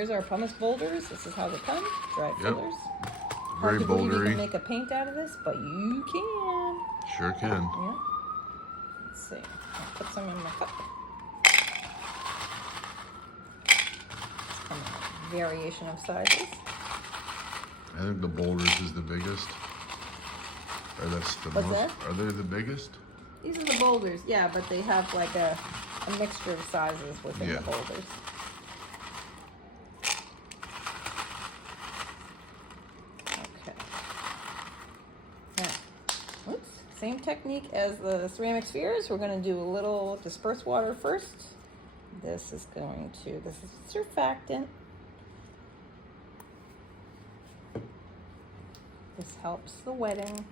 Here's our pumice boulders. This is how they come, dried fillers. Very Hard to believe you bouldery. can make a paint out of this, but you can. Sure can. Yeah. Let's see. I'll put some in my cup. It's kind of a variation of sizes. I think the boulders is the biggest. Or that's the What's most. that? Are they the biggest? These are the boulders, yeah, but they have like a mixture of sizes within the boulders. Okay. Now, oops, same technique as the ceramic spheres. We're going to do a little dispersed water first. This is surfactant. This helps the wetting.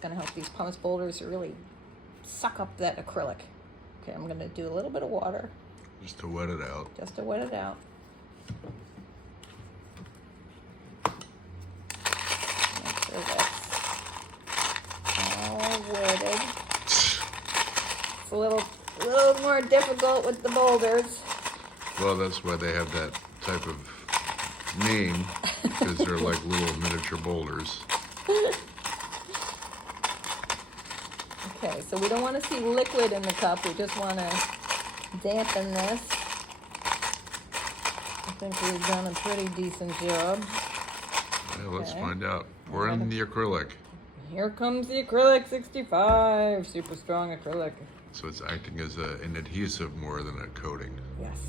Gonna help these pumice boulders to really suck up that acrylic. Okay, I'm gonna do a little bit of water. Just to wet it out. Just to wet it out. Make sure that's all wetted. It's a little more difficult with the boulders. Well, that's why they have that type of name, because they're like little miniature boulders. Okay, so we don't want to see liquid in the cup. We just want to dampen this. I think we've done a pretty decent job. Yeah, let's find out. Pour in the acrylic. Here comes the acrylic 65, super strong acrylic. So it's acting as an adhesive more than a coating. Yes,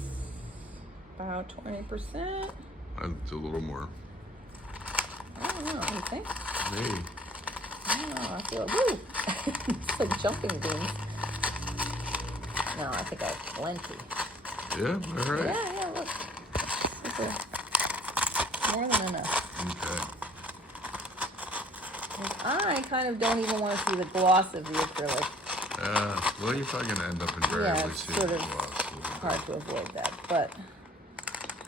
about 20%. It's a little more. I don't know, what do you think? Maybe. I don't know, I feel, woo! It's like jumping beans. No, I think I have plenty. Yeah, all right. Yeah, look. Super. More than enough. Okay. And I kind of don't even want to see the gloss of the acrylic. Well, you're probably going to end up invariably it's seeing sort the of gloss. hard to avoid that, but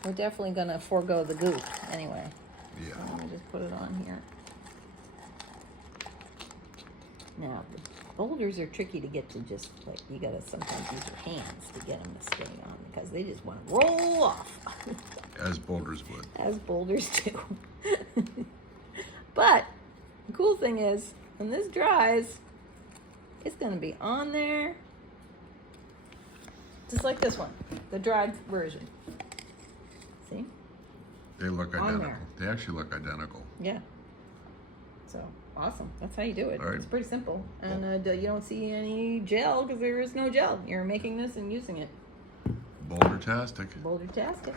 we're definitely going to forego the goop anyway. Yeah. So let me just put it on here. Now, the boulders are tricky to get to, just like you gotta sometimes use your hands to get them to stay on because they just want to roll off. As boulders would. As boulders do. But the cool thing is, when this dries, it's gonna be on there, just like this one, the dried version. See? They look On identical. there. They actually look identical. Yeah. So, awesome. That's how you do it. All right. It's pretty simple. And you don't see any gel because there is no gel. You're making this and using it. Boulder-tastic. Boulder-tastic.